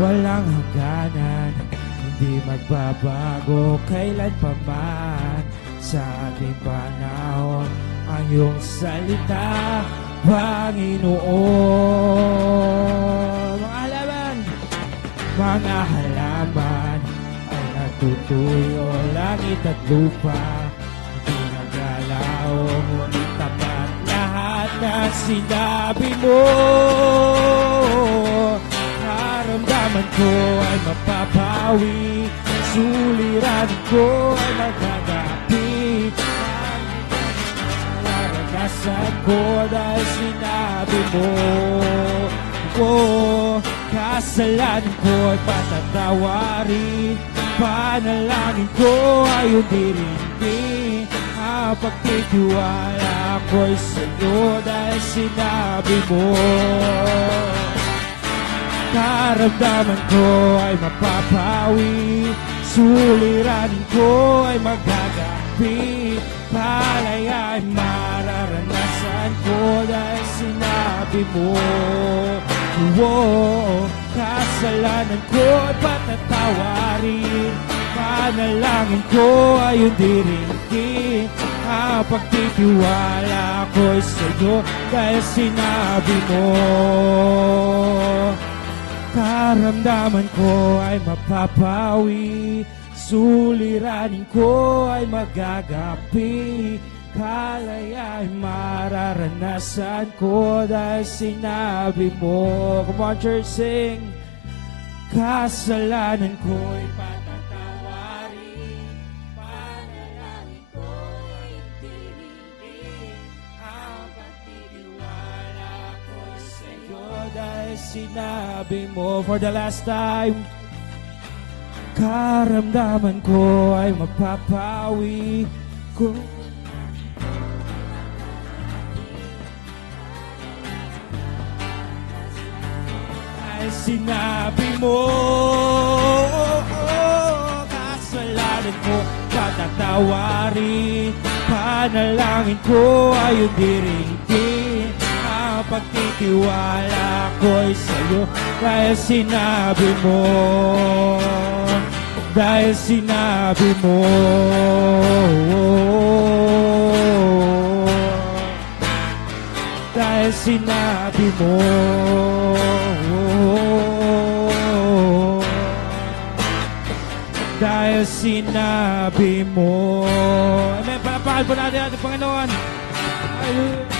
walang hangganan, hindi magbabago kailan pa man. Sa ating panahon, ang iyong salita, Panginoon. Mga halaman ay natutuyo, langit at lupa, hindi nagalaw, ngunit tapat lahat na sinabi mo. Karamdaman ko ay mapapawi, suliranin ko ay magagapit. Naranasan ko dahil sinabi mo. Kasalanan ko ay patatawarin, panalangin ko ay unti-rinti. Ang pagtitiwala ko'y sa'yo dahil sinabi mo. Karamdaman ko ay mapapawi, suliranin ko ay magagapi. Palaya ay mararanasan ko dahil sinabi mo. Kasalanan ko ay patatawarin, panalangin ko ay unti-rinti. Ang pagtitiwala ko'y sa'yo dahil sinabi mo. Karamdaman ko ay mapapawi, suliranin ko ay magagapi. Kalaya ay mararanasan ko dahil sinabi mo. Come on, church, sing. Kasalanan ko'y patatawarin, panalangin ko'y tinitin. Ang pagtitiwala ko'y sa'yo dahil sinabi mo. For the last time. Karamdaman ko ay mapapawi kung sinabi mo. Kasalanan ko patatawarin, panalangin ko ay unti-rinti. Ang pagtitiwala ko'y sa'yo dahil sinabi mo. Dahil sinabi mo. Dahil sinabi mo. Dahil sinabi mo. Amen. Palakpakan po natin ating Panginoon. Hallelujah.